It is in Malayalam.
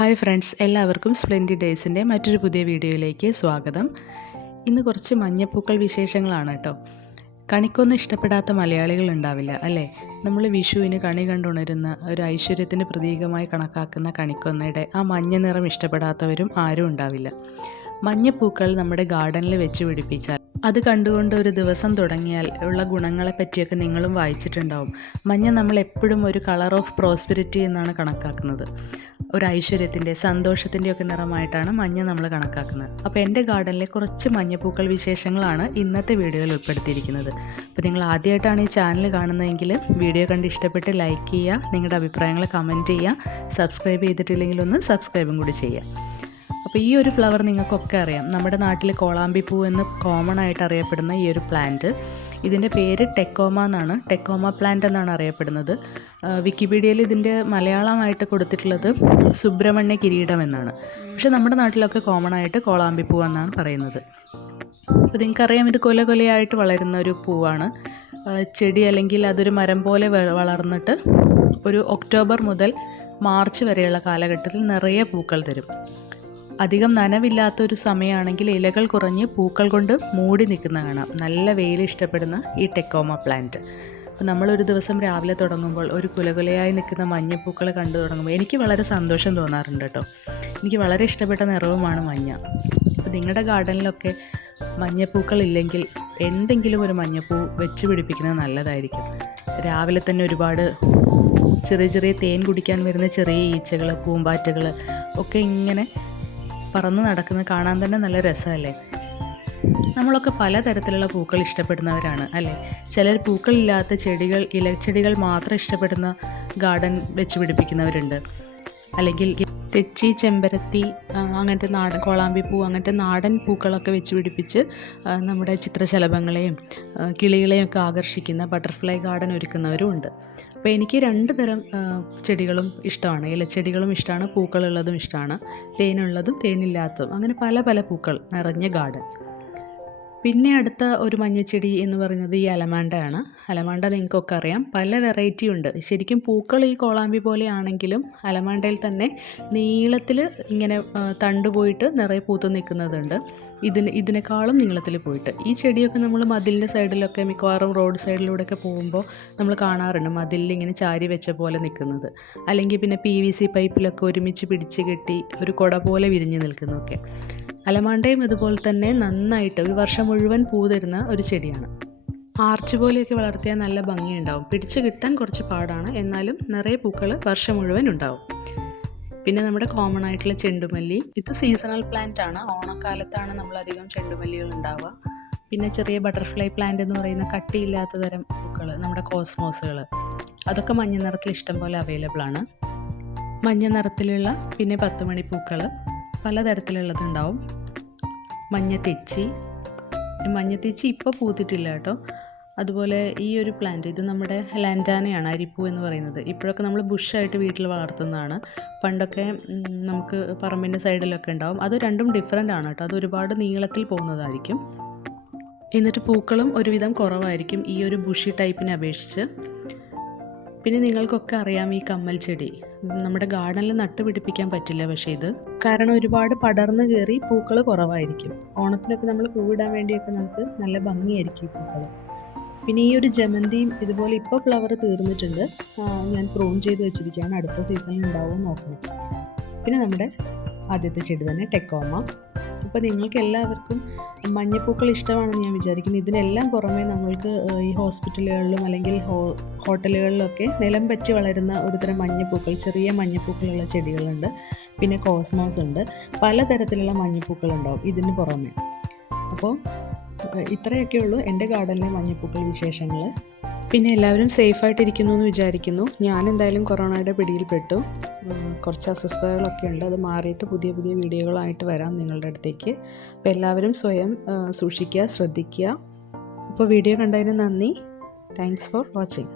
ഹായ് ഫ്രണ്ട്സ്, എല്ലാവർക്കും സ്പ്ലെൻഡിഡ് ഡേയ്സിൻ്റെ മറ്റൊരു പുതിയ വീഡിയോയിലേക്ക് സ്വാഗതം. ഇന്ന് കുറച്ച് മഞ്ഞപ്പൂക്കൾ വിശേഷങ്ങളാണ് കേട്ടോ. കണിക്കൊന്ന ഇഷ്ടപ്പെടാത്ത മലയാളികൾ ഉണ്ടാവില്ല അല്ലേ? നമ്മൾ വിഷുവിന് കണി കണ്ടുണരുന്ന ഒരു ഐശ്വര്യത്തിൻ്റെ പ്രതീകമായി കണക്കാക്കുന്ന കണിക്കൊന്നയുടെ ആ മഞ്ഞ നിറം ഇഷ്ടപ്പെടാത്തവരും ആരും ഉണ്ടാവില്ല. മഞ്ഞപ്പൂക്കൾ നമ്മുടെ ഗാർഡനിൽ വെച്ച് പിടിപ്പിച്ചാൽ അത് കണ്ടുകൊണ്ട് ഒരു ദിവസം തുടങ്ങിയാൽ ഉള്ള ഗുണങ്ങളെ പറ്റിയൊക്കെ നിങ്ങളും വായിച്ചിട്ടുണ്ടാവും. മഞ്ഞ നമ്മൾ എപ്പോഴും ഒരു കളർ ഓഫ് പ്രോസ്പെരിറ്റി എന്നാണ് കണക്കാക്കുന്നത്. ഒരു ഐശ്വര്യത്തിൻ്റെ, സന്തോഷത്തിൻ്റെയൊക്കെ നിറമായിട്ടാണ് മഞ്ഞ നമ്മൾ കണക്കാക്കുന്നത്. അപ്പോൾ എൻ്റെ ഗാർഡനിലെ കുറച്ച് മഞ്ഞപ്പൂക്കൾ വിശേഷങ്ങളാണ് ഇന്നത്തെ വീഡിയോയിൽ ഉൾപ്പെടുത്തിയിരിക്കുന്നത്. അപ്പോൾ നിങ്ങൾ ആദ്യമായിട്ടാണ് ഈ ചാനൽ കാണുന്നതെങ്കിൽ വീഡിയോ കണ്ട് ഇഷ്ടപ്പെട്ട് ലൈക്ക് ചെയ്യുക, നിങ്ങളുടെ അഭിപ്രായങ്ങൾ കമൻറ്റ് ചെയ്യുക, സബ്സ്ക്രൈബ് ചെയ്തിട്ടില്ലെങ്കിൽ ഒന്ന് സബ്സ്ക്രൈബും കൂടി ചെയ്യുക. അപ്പോൾ ഈ ഒരു ഫ്ലവർ നിങ്ങൾക്കൊക്കെ അറിയാം. നമ്മുടെ നാട്ടിൽ കോളാമ്പി പൂ എന്ന് കോമൺ ആയിട്ട് അറിയപ്പെടുന്ന ഈ ഒരു പ്ലാന്റ്, ഇതിൻ്റെ പേര് ടെക്കോമ എന്നാണ്. ടെക്കോമ പ്ലാന്റ് എന്നാണ് അറിയപ്പെടുന്നത്. വിക്കിപീഡിയയിൽ ഇതിൻ്റെ മലയാളമായിട്ട് കൊടുത്തിട്ടുള്ളത് സുബ്രഹ്മണ്യ കിരീടം എന്നാണ്. പക്ഷേ നമ്മുടെ നാട്ടിലൊക്കെ കോമൺ ആയിട്ട് കോളാമ്പി പൂ എന്നാണ് പറയുന്നത്. അപ്പോൾ നിങ്ങൾക്കറിയാം, ഇത് കൊലയായിട്ട് വളരുന്ന ഒരു പൂവാണ്. ചെടി അല്ലെങ്കിൽ അതൊരു മരം പോലെ വളർന്നിട്ട് ഒരു ഒക്ടോബർ മുതൽ മാർച്ച് വരെയുള്ള കാലഘട്ടത്തിൽ നിറയെ പൂക്കൾ തരും. അധികം നനവില്ലാത്തൊരു സമയമാണെങ്കിൽ ഇലകൾ കുറഞ്ഞ് പൂക്കൾ കൊണ്ട് മൂടി നിൽക്കുന്ന കാണാം. നല്ല വെയിൽ ഇഷ്ടപ്പെടുന്ന ഈ ടെക്കോമ പ്ലാന്റ്. അപ്പോൾ നമ്മളൊരു ദിവസം രാവിലെ തുടങ്ങുമ്പോൾ ഒരു കുലയായി നിൽക്കുന്ന മഞ്ഞപ്പൂക്കൾ കണ്ടു തുടങ്ങുമ്പോൾ എനിക്ക് വളരെ സന്തോഷം തോന്നാറുണ്ട് കേട്ടോ. എനിക്ക് വളരെ ഇഷ്ടപ്പെട്ട നിറവുമാണ് മഞ്ഞ. അപ്പോൾ നിങ്ങളുടെ ഗാർഡനിലൊക്കെ മഞ്ഞപ്പൂക്കൾ ഇല്ലെങ്കിൽ എന്തെങ്കിലും ഒരു മഞ്ഞപ്പൂ വെച്ച് പിടിപ്പിക്കുന്നത് നല്ലതായിരിക്കും. രാവിലെ തന്നെ ഒരുപാട് ചെറിയ തേൻ കുടിക്കാൻ വരുന്ന ചെറിയ ഈച്ചകൾ, പൂമ്പാറ്റകൾ ഒക്കെ ഇങ്ങനെ പറന്ന് നടക്കുന്നത് കാണാൻ തന്നെ നല്ല രസമല്ലേ? നമ്മളൊക്കെ പലതരത്തിലുള്ള പൂക്കൾ ഇഷ്ടപ്പെടുന്നവരാണ് അല്ലേ? ചിലർ പൂക്കളില്ലാത്ത ചെടികൾ, ഇലച്ചെടികൾ മാത്രം ഇഷ്ടപ്പെടുന്ന ഗാർഡൻ വെച്ച് പിടിപ്പിക്കുന്നവരുണ്ട്. അല്ലെങ്കിൽ തെച്ചി, ചെമ്പരത്തി, അങ്ങനത്തെ നാടൻ കോളാമ്പി പൂ, അങ്ങനത്തെ നാടൻ പൂക്കളൊക്കെ വെച്ച് പിടിപ്പിച്ച് നമ്മുടെ ചിത്രശലഭങ്ങളെയും കിളികളെയും ഒക്കെ ആകർഷിക്കുന്ന ബട്ടർഫ്ലൈ ഗാർഡൻ ഒരുക്കുന്നവരും ഉണ്ട്. അപ്പോൾ എനിക്ക് രണ്ട് തരം ചെടികളും ഇഷ്ടമാണ്. ഇലച്ചെടികളും ഇഷ്ടമാണ്, പൂക്കളുള്ളതും ഇഷ്ടമാണ്, തേനുള്ളതും തേനില്ലാത്തതും, അങ്ങനെ പല പൂക്കൾ നിറഞ്ഞ ഗാർഡൻ. പിന്നെ അടുത്ത ഒരു മഞ്ഞച്ചെടി എന്ന് പറയുന്നത് ഈ അലമാണ്ടയാണ്. അലമാണ്ട നിങ്ങൾക്കൊക്കെ അറിയാം, പല വെറൈറ്റി ഉണ്ട്. ശരിക്കും പൂക്കൾ ഈ കോളാമ്പി പോലെ ആണെങ്കിലും അലമാണ്ടയിൽ തന്നെ നീളത്തിൽ ഇങ്ങനെ തണ്ട് പോയിട്ട് നിറയെ പൂത്ത് നിൽക്കുന്നതുണ്ട്. ഇതിനേക്കാളും നീളത്തിൽ പോയിട്ട്. ഈ ചെടിയൊക്കെ നമ്മൾ മതിലിൻ്റെ സൈഡിലൊക്കെ, മിക്കവാറും റോഡ് സൈഡിലൂടെയൊക്കെ പോകുമ്പോൾ നമ്മൾ കാണാറുണ്ട് മതിലിൽ ഇങ്ങനെ ചാരി വെച്ച പോലെ നിൽക്കുന്നത്. അല്ലെങ്കിൽ പിന്നെ PVC പൈപ്പിലൊക്കെ ഒരുമിച്ച് പിടിച്ച് കെട്ടി ഒരു കുട പോലെ വിരിഞ്ഞ് നിൽക്കുന്നതൊക്കെ. അലമാണ്ടയും അതുപോലെ തന്നെ നന്നായിട്ട് ഒരു വർഷം മുഴുവൻ പൂ തരുന്ന ഒരു ചെടിയാണ്. ആർച്ച് പോലെയൊക്കെ വളർത്തിയാൽ നല്ല ഭംഗിയുണ്ടാവും. പിടിച്ച് കിട്ടാൻ കുറച്ച് പാടാണ്, എന്നാലും നിറയെ പൂക്കൾ വർഷം മുഴുവൻ ഉണ്ടാവും. പിന്നെ നമ്മുടെ കോമൺ ആയിട്ടുള്ള ചെണ്ടുമല്ലി, ഇത് സീസണൽ പ്ലാന്റ് ആണ്. ഓണക്കാലത്താണ് നമ്മളധികം ചെണ്ടുമല്ലികൾ ഉണ്ടാവുക. പിന്നെ ചെറിയ ബട്ടർഫ്ലൈ പ്ലാന്റ് എന്ന് പറയുന്ന കട്ടിയില്ലാത്ത തരം പൂക്കൾ, നമ്മുടെ കോസ്മോസുകൾ, അതൊക്കെ മഞ്ഞ നിറത്തിൽ ഇഷ്ടം പോലെ അവൈലബിൾ ആണ്. മഞ്ഞ നിറത്തിലുള്ള പിന്നെ 10 മണി പൂക്കൾ പലതരത്തിലുള്ളതുണ്ടാവും. മഞ്ഞത്തെച്ചി ഇപ്പോൾ പൂത്തിട്ടില്ല കേട്ടോ. അതുപോലെ ഈ ഒരു പ്ലാന്റ്, ഇത് നമ്മുടെ ലാന്റാനയാണ്, അരിപ്പൂ എന്ന് പറയുന്നത്. ഇപ്പോഴൊക്കെ നമ്മൾ ബുഷായിട്ട് വീട്ടിൽ വളർത്തുന്നതാണ്. പണ്ടൊക്കെ നമുക്ക് പറമ്പിൻ്റെ സൈഡിലൊക്കെ ഉണ്ടാവും. അത് രണ്ടും ഡിഫറെൻ്റ് ആണ് കേട്ടോ. അത് ഒരുപാട് നീളത്തിൽ പോകുന്നതായിരിക്കും. എന്നിട്ട് പൂക്കളും ഒരുവിധം കുറവായിരിക്കും ഈ ഒരു ബുഷി ടൈപ്പിനെ അപേക്ഷിച്ച്. പിന്നെ നിങ്ങൾക്കൊക്കെ അറിയാം ഈ കമ്മൽ ചെടി നമ്മുടെ ഗാർഡനിൽ നട്ടുപിടിപ്പിക്കാൻ പറ്റില്ല. പക്ഷേ ഇത് കാരണം ഒരുപാട് പടർന്ന് കയറി പൂക്കൾ കുറവായിരിക്കും. ഓണത്തിനൊക്കെ നമ്മൾ പൂവിടാൻ വേണ്ടിയൊക്കെ നമുക്ക് നല്ല ഭംഗിയായിരിക്കും ഈ പൂക്കൾ. പിന്നെ ഈ ഒരു ജമന്തിയും ഇതുപോലെ ഇപ്പോൾ ഫ്ലവർ തീർന്നിട്ടുണ്ട്. ഞാൻ പ്രൂൺ ചെയ്ത് വെച്ചിരിക്കുകയാണ്. അടുത്ത സീസണിൽ ഉണ്ടാവുമെന്ന് നോക്കണം. പിന്നെ നമ്മുടെ ആദ്യത്തെ ചെടി തന്നെ ടെക്കോമ. അപ്പോൾ നിങ്ങൾക്ക് എല്ലാവർക്കും മഞ്ഞപ്പൂക്കൾ ഇഷ്ടമാണെന്ന് ഞാൻ വിചാരിക്കുന്നു. ഇതിനെല്ലാം പുറമെ നമ്മൾക്ക് ഈ ഹോസ്പിറ്റലുകളിലും അല്ലെങ്കിൽ ഹോട്ടലുകളിലൊക്കെ നിലം പറ്റി വളരുന്ന ഒരുതരം മഞ്ഞപ്പൂക്കൾ, ചെറിയ മഞ്ഞപ്പൂക്കളുള്ള ചെടികളുണ്ട്. പിന്നെ കോസ്മോസ് ഉണ്ട്. പലതരത്തിലുള്ള മഞ്ഞപ്പൂക്കളുണ്ടാവും ഇതിന് പുറമെ. അപ്പോൾ ഇത്രയൊക്കെ ഉള്ളൂ എൻ്റെ ഗാർഡനിലെ മഞ്ഞപ്പൂക്കൾ വിശേഷങ്ങൾ. പിന്നെ എല്ലാവരും സേഫായിട്ടിരിക്കുന്നു എന്ന് വിചാരിക്കുന്നു. ഞാൻ എന്തായാലും കൊറോണയുടെ പിടിയിൽപ്പെട്ടു. കുറച്ച് അസ്വസ്ഥതകളൊക്കെ ഉണ്ട്. അത് മാറിയിട്ട് പുതിയ വീഡിയോകളായിട്ട് വരാം നിങ്ങളുടെ അടുത്തേക്ക്. അപ്പോൾ എല്ലാവരും സ്വയം സൂക്ഷിക്കുക, ശ്രദ്ധിക്കുക. അപ്പോൾ വീഡിയോ കണ്ടതിന് നന്ദി. Thanks for watching.